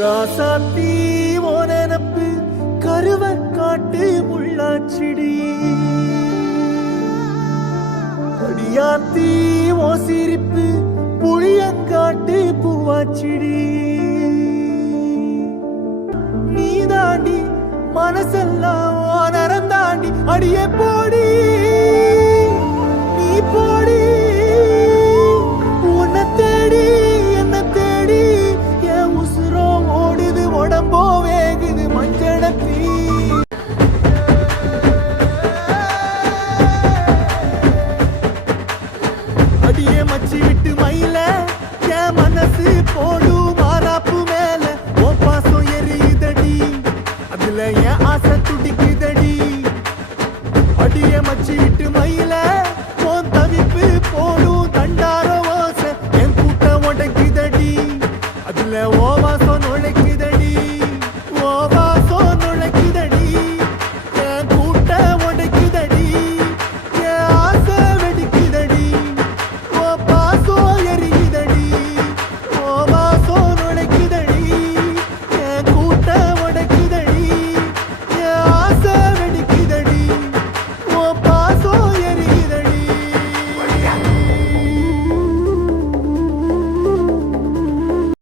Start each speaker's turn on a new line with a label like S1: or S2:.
S1: ராசாத்தி ஓ கருவ காட்டு முள்ளாச்சிடி அடியாத்தி ஓ சிரிப்பு புளியங்காட்டு பூவாச்சிடி நீதாண்டி மனசெல்லாம் நரந்தாண்டி அடியே போ.